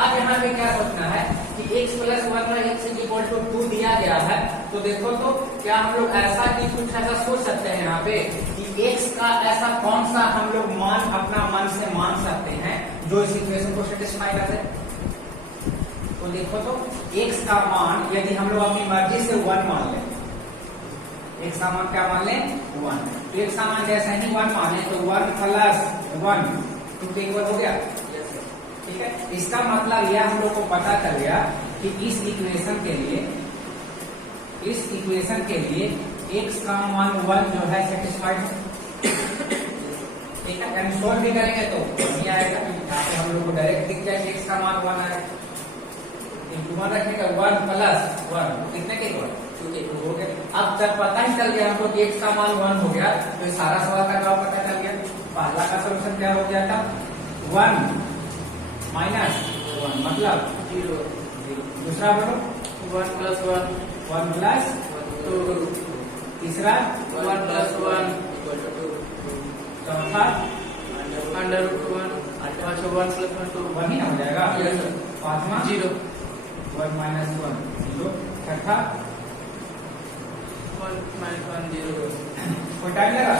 अब यहाँ पे क्या सोचना है कि x plus 1/x equal to 2 दिया गया है, तो देखो तो क्या हम लोग ऐसा कि कुछ ऐसा सोच सकते हैं यहाँ पे कि x का ऐसा कौन सा हम लोग मान अपना मन से मान सकते हैं जो इस इक्वेशन को सेटिस्फाई कर दे। तो देखो तो x का मान यदि हम लोग अपनी मर्जी से 1 मान लें, x का मान क्या मान लें 1, तो x का मान जैसे ही 1 मान लें तो 1 प्लस 1 2 के इक्वल हो गया। ठीक है, इसका मतलब यह हम लोग को पता चल गया कि इस इक्वेशन के लिए x का मान 1 जो है सेटिस्फाइड है। ठीक है, यानी सोल्व भी करेंगे तो नहीं आएगा, यहाँ पे हम लोग को डायरेक्ट दिख जाएगा x का मान 1 आएगा। इंटू 1 रखेगा 1 प्लस 1 कितने के इक्वल 2 के इक्वल हो गया। अब जब पता ही चल गया हमको कि x का मान 1 हो गया तो ये सारा सवाल का जवाब पता चल गया। पहला का सॉल्यूशन क्या हो गया था 1 माइनस 1 मतलब 0। दूसरा बोलो 1 प्लस 1 1 प्लस 2। तीसरा 1 प्लस 1 2। चौथा अंडर रूट 1 1 प्लस 1 2 1 ही ना हो जाएगा। पांचवा 0 1 माइनस 1 0। छठा 1 माइनस 1 0। कोई टाइम लगा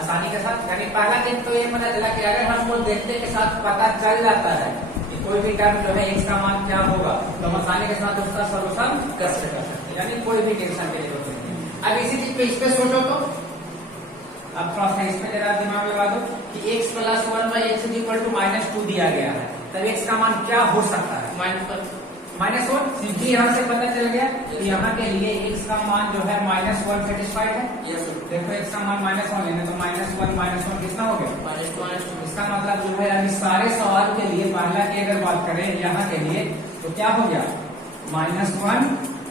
आसानी के साथ। यानी पहला दिन तो ये पता चला कि अगर हमको देखते के साथ पता चल जाता है कि कोई भी टर्म जो है x का मान क्या होगा तो हम आसानी के साथ उसका सॉल्यूशन कर सकते हैं, यानी कोई भी टेंशन के जरूरत नहीं। अब इसी चीज पे इस पे सोचो तो अब थोड़ा सा इसमें जरा दिमाग लगा दो कि x plus 1/x equal to -2 दिया गया है, तब x का मान क्या हो सकता है -1। सिंपली यहाँ से पता चल गया कि यहाँ के लिए x का मान जो है -1 सेटिस्फाइड है। देखो x का मान -1 लेंगे तो -1 -1 कितना हो गया -2। इसका मतलब जो है अभी सारे सवाल के लिए पहला की अगर बात करें यहाँ के लिए तो क्या हो गया -1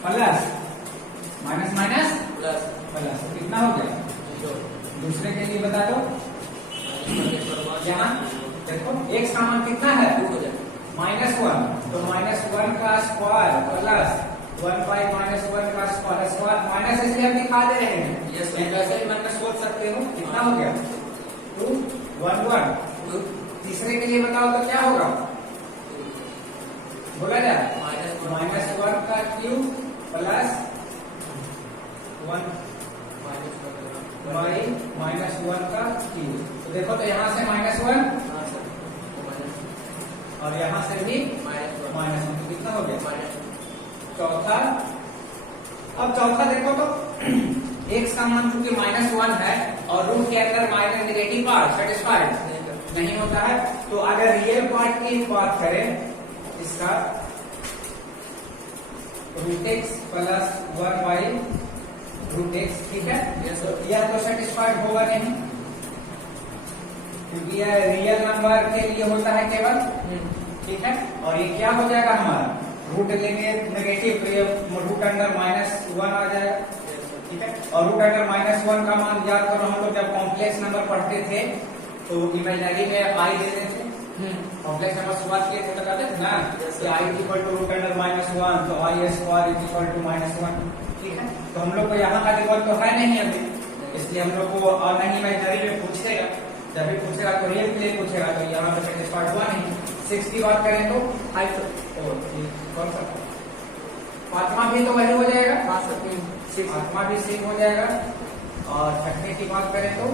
प्लस माइनस माइनस प्लस कितना हो गया। दूसरे के लिए बता दो यहाँ देखो x का मान कितना है -1, तो -1 का स्क्वायर प्लस 1/-1 का स्क्वायर माइनस इसलिए हम दिखा दे रहे हैं। वैसे ही मन में सोच सकते हो कितना हो गया 2 1 1। तीसरे के लिए बताओ तो क्या होगा बोला जाए -1 का क्यूब प्लस 1 -1 का क्यूब। तो देखो तो यहाँ से -1 और यहाँ से भी -1 तो कितना हो गया चौथा। अब चौथा देखो तो x का मान चूंकि -1 है और रूट के अंदर माइनस नेगेटिव पार्ट सेटिस्फाइड नहीं होता है, तो अगर रियल पार्ट की बात करें इसका √x प्लस 1/√x। ठीक है, यह तो सेटिस्फाइड होगा नहीं क्योंकि यह रियल नंबर के लिए होता है केवल। ठीक है, और ये क्या हो जाएगा हमारा रूट लेंगे नेगेटिव तो ये रूट अंडर -1 आ जाएगा। ठीक है, और रूट अंडर -1 का मान याद करो हम लोग जब कॉम्प्लेक्स नंबर पढ़ते थे तो इमेजिनरी में आई देते थे। कॉम्प्लेक्स नंबर शुरुआत किए थे बताते थे ना कि i equal to root under -1 तो i स्क्वायर इक्वल टू -1। ठीक है, तो हम लोग को यहाँ का रिकॉर्ड तो है नहीं अभी, इसलिए हम लोग को और नहीं इमेजिनरी में पूछेगा, जब भी पूछेगा तो रियल के लिए पूछेगा, तो यहाँ पे सेटिस्फाइड हुआ नहीं। 6 की बात करें तो 5 कौन सा पांचवा भी तो वही हो जाएगा, पांचवा भी 6 हो जाएगा। और छठे की बात करें तो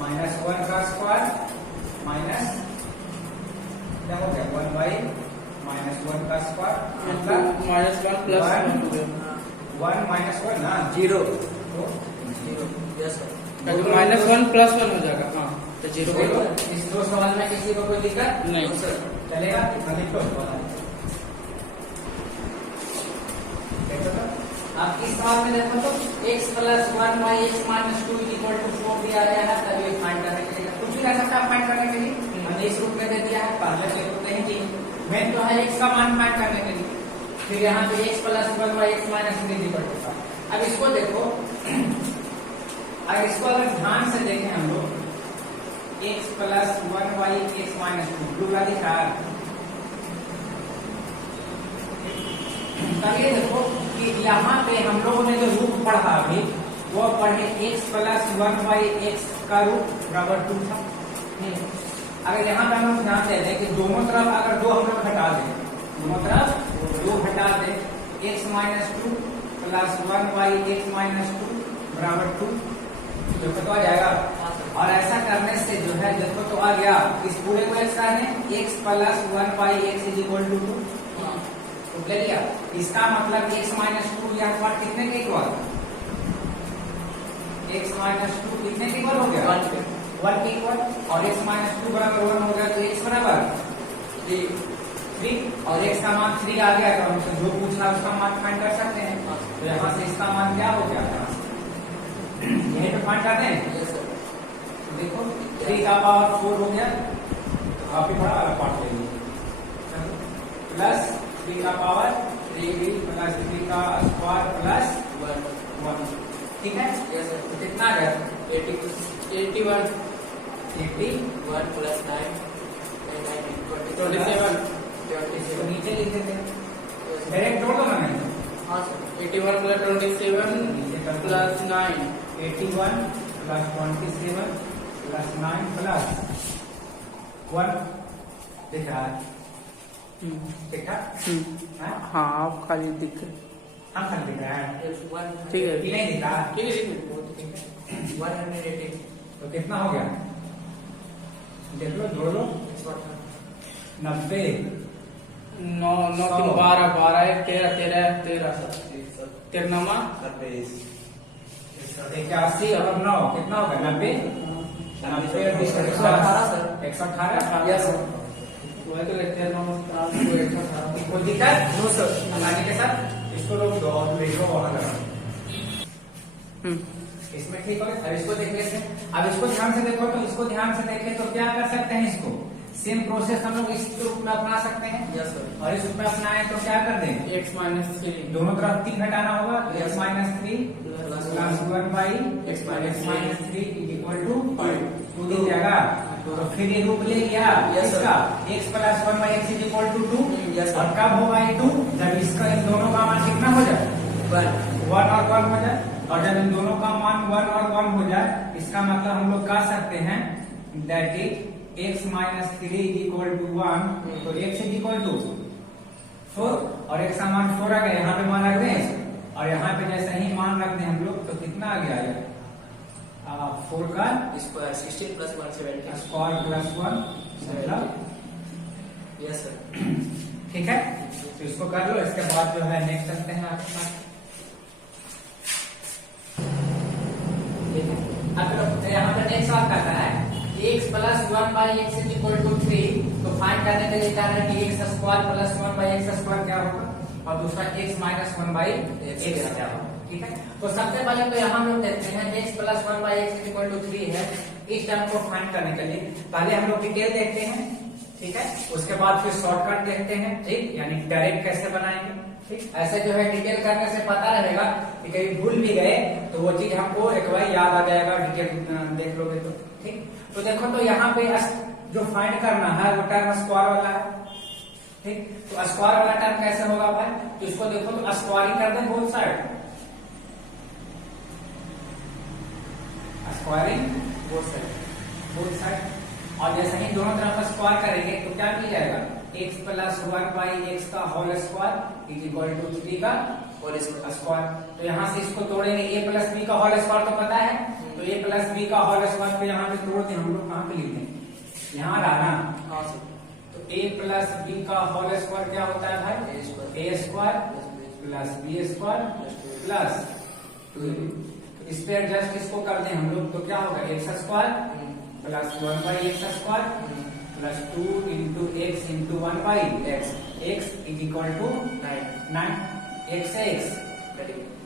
-1 का स्क्वायर माइनस क्या हो गया 1/-1 का स्क्वायर मतलब -1 प्लस 1 -1 ना 0 तो 0 यस -1 प्लस 1 हो जाएगा। हाँ तो 0। इस दो सवाल में किसी को कोई दिक्कत नहीं सर चलेगा। आप इस सवाल में देखो तो x plus 1/x -2 equal to 4 दिया गया है, तभी फाइंड करने के लिए कुछ भी कर सकता है। फाइंड करने के लिए हमने इस रूप में दे दिया है, पहले से होते हैं कि मेन तो है x का मान फाइंड करने के लिए, फिर यहाँ पे x plus 1/x -3 equal to 5। अब इसको देखो, अगर इसको अगर ध्यान से देखें हम लोग x प्लस 1/x -2 ब्लू वाला दिखा तब ये देखो कि यहाँ पे हम लोगों ने जो रूट पढ़ा अभी वो पढ़े x प्लस 1/x का रूट बराबर 2 था। अगर यहाँ पे हम लोग ध्यान दे दें कि दोनों तरफ अगर दो हम लोग हटा दें, दोनों तरफ दो हटा दें, x minus two plus 1/x minus two बराबर 2, जो तो आ जाएगा। और ऐसा करने से जो है देखो तो आ गया, इस पूरे को x का है x plus 1/x is equal to 2, तो ले लिया। इसका मतलब x माइनस टू यहाँ पर कितने के इक्वल, x माइनस टू कितने के इक्वल हो गया, 1 के इक्वल, और x माइनस टू बराबर 1 हो गया, तो x बराबर 3, और x का मान 3 आ गया, तो हम जो पूछना उसका मान फाइंड कर सकते हैं। तो यहाँ से इसका मान क्या हो गया, यही तो फाइंड करते हैं। तो देखो 3 का पावर 4 हो गया, तो काफी बड़ा वाला पार्ट ले लीजिए, प्लस 3 का पावर 3 प्लस 3 का स्क्वायर प्लस 1, ठीक है। तो कितना आ गया, 81 प्लस 9 27, तो नीचे लिख देते हैं, डायरेक्ट जोड़ दो ना, नहीं हाँ sir 81 plus 27 plus 9, 81 plus 27 plus 9 plus 1, दिख रहा है ठीक ठाक, हाँ आप खाली दिख, हम खाली दिख रहा है, ठीक है कि नहीं दिख रहा, ठीक है 180 तो कितना हो गया, देख लो जोड़ लो, 90 9 9 3 12 12 1 13 13 13 9 81 और 9 कितना होगा, 90 118, यस सर वही तो लेते हैं 9 कोई दिक्कत नो सर हमारे के साथ, इसको रोक दो और लिखो वहां लगा, इसमें ठीक हो गया। अब इसको देख लेते हैं, अब इसको ध्यान से देखो, तो इसको ध्यान से देखें तो क्या कर सकते हैं, इसको सेम प्रोसेस हम लोग इस रूप में अपना सकते हैं, यस सर और इस रूप में अपनाए तो क्या कर दें, x माइनस 3 दोनों तरफ 3 घटाना होगा, तो Yes. x minus 3 plus 1/x minus 3 is equal to 2 दी जाएगा, तो फिर ये रूप ले लिया Yes, sir. इसका x plus 1/x is equal to 2, Yes, sir. और कब होगा ये 2, जब इसका इन दोनों का मान कितना हो जाए, 1 और 1 हो जाए, और जब इन दोनों का मान 1 और 1 हो जाए, इसका मतलब हम लोग कह सकते हैं that is x minus 3 is equal to 1, तो x इज इक्वल टू 4, और x का मान 4 आ गया, यहाँ पे मान रख दें, और यहाँ पे जैसे ही मान रख दें हम लोग, तो कितना आ गया, 4 का स्क्वायर 16 प्लस 170 स्क्वायर प्लस 1, मतलब यस सर ठीक है। तो इसको कर लो, इसके बाद जो है नेक्स्ट करते हैं आपके पास, ठीक है। अब यहाँ पे नेक्स्ट सवाल करना है, x plus 1/x is equal to 3, तो फाइंड करने के लिए क्या है कि x square plus 1/x square क्या होगा, और दूसरा x माइनस 1/x क्या होगा, ठीक है। तो सबसे पहले तो यहाँ हम लोग देखते हैं x plus 1/x is equal to 3 है, इस टर्म को फाइंड करने के लिए पहले हम लोग डिटेल देखते हैं, ठीक है, उसके बाद फिर शॉर्टकट देखते हैं, ठीक, यानी डायरेक्ट कैसे बनाएंगे, ठीक। ऐसे जो है डिटेल करने से पता रहेगा कि कहीं भूल भी गए तो वो चीज हमको एक बार याद आ जाएगा, डिटेल देख लोगे तो, ठीक। तो देखो तो यहाँ पे जो फाइंड करना है वो टर्म स्क्वायर वाला है, ठीक। तो स्क्वायर वाला टर्म कैसे होगा भाई, तो इसको देखो तो स्क्वायरिंग कर दें both side, squaring both side, और जैसे ही दोनों तरफ स्क्वायर करेंगे तो क्या मिल जाएगा, x प्लस 1/x का whole square is equal to 3 का होल स्क्वायर। तो यहाँ से इसको तोड़ेंगे, a प्लस b का होल स्क्वायर तो पता है, तो a प्लस b का होल स्क्वायर पे यहाँ पे तोड़ते हैं हम लोग, कहाँ पे लिखते हैं, यहाँ रहा ना, तो a प्लस b का होल स्क्वायर क्या होता है भाई, a square plus b square plus 2, इस पे एडजस्ट इसको कर दें हम लोग, तो क्या होगा, x square plus 1/x square plus 2 into x into 1/x, x is equal to 9, x से x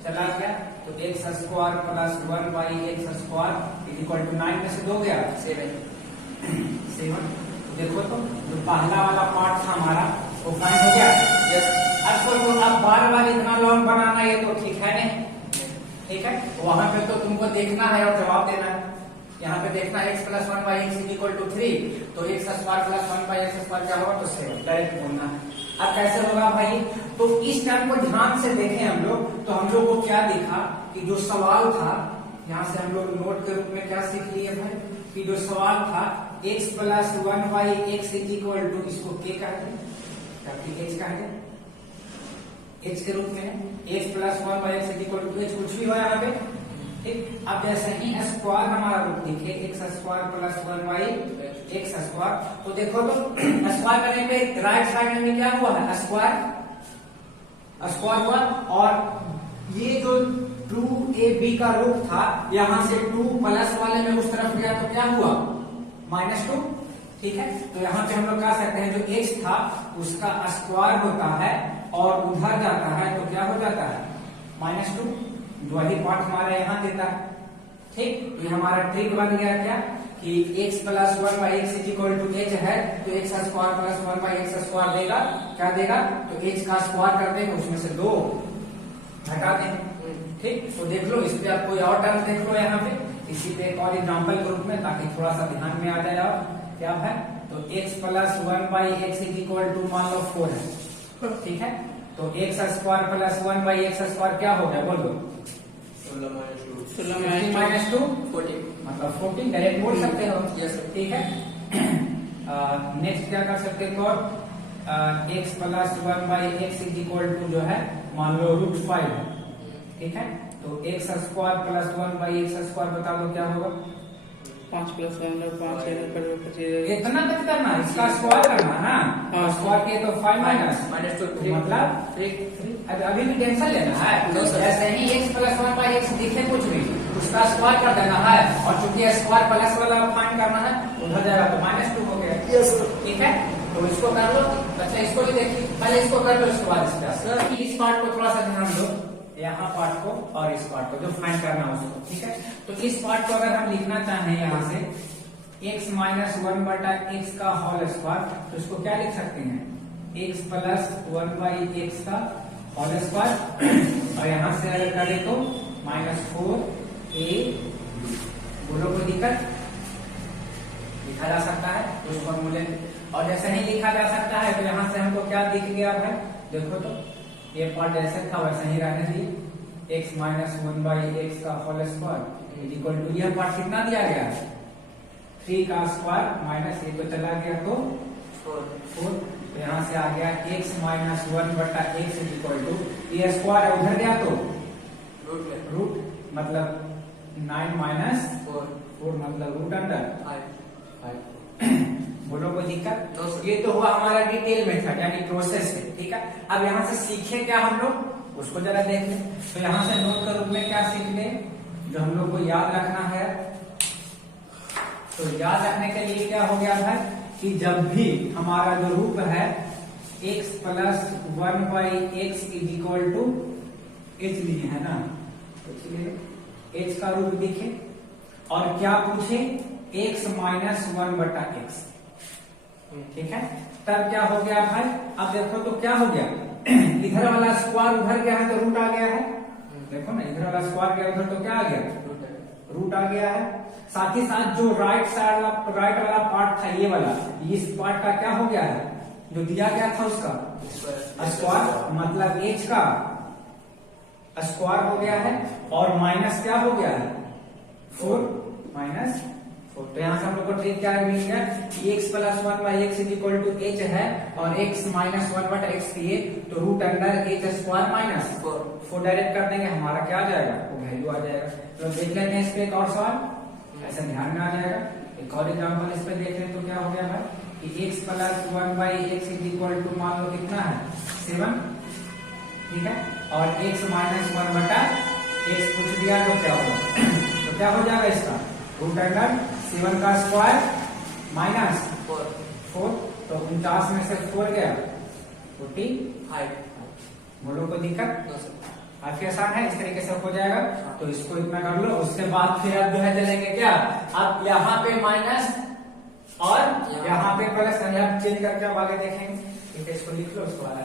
चला गया, तो x square plus 1/x square is equal to 9 में से 2 गया 7। देखो तो जो पहला वाला पार्ट था हमारा वो फाइंड हो गया, यस अब बार बार इतना लॉन्ग बनाना ये तो ठीक है नहीं, ठीक है, वहां पे तो तुमको देखना है और जवाब देना है, यहाँ पे देखना है x plus 1/x is equal to 3, तो x square plus 1/x square क्या होगा, तो 7, डायरेक्ट बोलना है। अब कैसे होगा भाई, तो इस टर्म को ध्यान से देखें हम लोग, तो हम लोग को क्या देखा कि जो सवाल था, यहाँ से हम लोग नोट के रूप में क्या सीख लिए भाई, कि जो सवाल था x plus 1/x is equal to, इसको k कहते हैं, ताकि h कहते हैं, h के रूप में है, x plus 1/x is equal to h, कुछ भी हो यहाँ पे, ठीक। अब जैसे ही स्क्वायर हमारा रूप दिखे x square plus 1/x square, तो देखो तो स्क्वायर करने पे राइट साइड में क्या हुआ है, स्क्वायर हुआ, और ये जो 2ab का रूप था यहां से 2 प्लस वाले में उस तरफ गया तो क्या हुआ, -2, ठीक है। तो यहाँ पे हम लोग कह सकते हैं जो x था उसका स्क्वायर होता है और उधर जाता है तो क्या हो जाता है, -2, वही पार्ट हमारा यहाँ देता है, ठीक। तो ये हमारा ट्रिक बन गया क्या कि x plus 1/x is equal to h है, तो x square plus 1/x square देगा, क्या देगा, तो h का स्क्वायर कर देंगे, उसमें से 2 हटा देंगे, ठीक। तो देख लो, इस पे आप कोई और टर्म देख लो यहाँ पे, इसी पे एक और एग्जाम्पल के रूप में, ताकि थोड़ा सा ध्यान में आ जाए। और क्या है, तो x plus 1/x is equal to मान लो 4 है, ठीक है। तो x square plus 1/x square क्या हो गया, बोलो, 16 -2 14 मतलब 14, डायरेक्ट बोल सकते हो, यस सर, ठीक है। नेक्स्ट क्या कर सकते हैं, और x plus 1/x is equal to जो है मान लो √5, ठीक है। तो x square plus 1/x square बता दो क्या होगा, 5 + 1 5 25, इतना तक करना, इसका स्क्वायर करना ना, हाँ, स्क्वायर किए तो 5 माइनस -2 तो मतलब 3 अभी भी टेंशन लेना है, No, sir. जैसे ही x प्लस 1/x दिखे कुछ भी उसका स्क्वायर कर देना है, और चूंकि स्क्वायर प्लस वाला फाइंड करना है उधर जाएगा तो -2 हो गया, यस ठीक है। तो इसको कर लो, अच्छा इसको भी देखिए, पहले इसको कर लो, इसके बाद इसका सर इस पार्ट को थोड़ा सा ध्यान दो, यहाँ पार्ट को और इस पार्ट को जो फाइंड करना है उसको, ठीक है। तो इस पार्ट को अगर हम लिखना चाहें यहाँ से x माइनस 1/x का होल स्क्वायर, तो इसको क्या लिख सकते हैं, x प्लस 1/x का होल स्क्वायर, और यहाँ से अगर करें तो -4a, बोलो कोई दिक्कत, लिखा जा सकता है उस फॉर्मूले में। और जैसे ही लिखा जा सकता है तो यहाँ से हमको क्या दिख गया भाई, देखो तो ये पार्ट जैसे था वैसे ही रहने चाहिए, x माइनस 1/x का whole square is equal to, यह पार्ट कितना दिया गया है, 3 का स्क्वायर माइनस ये तो चला गया तो 4, तो यहाँ से आ गया x minus 1/x is equal to, ये स्क्वायर उधर गया तो रूट मतलब 9 माइनस 4 मतलब रूट अंडर 5। बोलो कोई दिक्कत, तो ये तो हुआ हमारा डिटेल मेथड यानी प्रोसेस है, ठीक है। अब यहाँ से सीखे क्या हम लोग, उसको जरा देख लें। तो यहाँ से नोट के रूप में क्या सीख लें, जो हम लोग को याद रखना है, तो याद रखने के लिए क्या हो गया था कि जब भी हमारा जो रूप है x plus 1/x is equal to h लिए है ना, तो इसलिए h का रूप दिखे और क्या पूछे, x माइनस 1/x, ठीक है। तब क्या हो गया भाई, अब देखो तो क्या हो गया, इधर वाला स्क्वायर उधर गया है तो रूट आ गया है, देखो ना इधर वाला स्क्वायर गया उधर तो क्या आ गया, रूट आ गया है। साथ ही साथ जो राइट वाला पार्ट था ये वाला, इस पार्ट का क्या हो गया है, जो दिया गया था उसका स्क्वायर मतलब h का स्क्वायर हो गया है, और माइनस क्या हो गया है 4 माइनस 4। तो यहाँ से हम लोग को ट्रिक क्या मिल गया कि x plus 1/x is equal to h है, और x माइनस 1/x किए तो root under h square minus 4 direct कर देंगे, हमारा क्या आ जाएगा, वो वैल्यू आ जाएगा। तो देख लेते हैं इस पे एक और सवाल, ऐसा ध्यान में आ जाएगा। एक और एग्जाम्पल इस पे देख लें तो क्या हो गया भाई कि x plus 1/x is equal to मान लो कितना है 7, ठीक है, और x माइनस 1/x पूछ दिया तो क्या होगा तो क्या हो जाएगा इसका रूट अंडर 7 का स्क्वायर माइनस 4, तो 49 में से 4 गया 45। बोलो कोई दिक्कत, काफी आसान है, इस तरीके से हो जाएगा। तो इसको इतना कर लो, उसके बाद फिर अब जो है चलेंगे क्या, अब यहाँ पे माइनस और यहाँ पे प्लस, चेंज करके अब आगे देखेंगे, ठीक है। इसको लिख लो, उसको आगे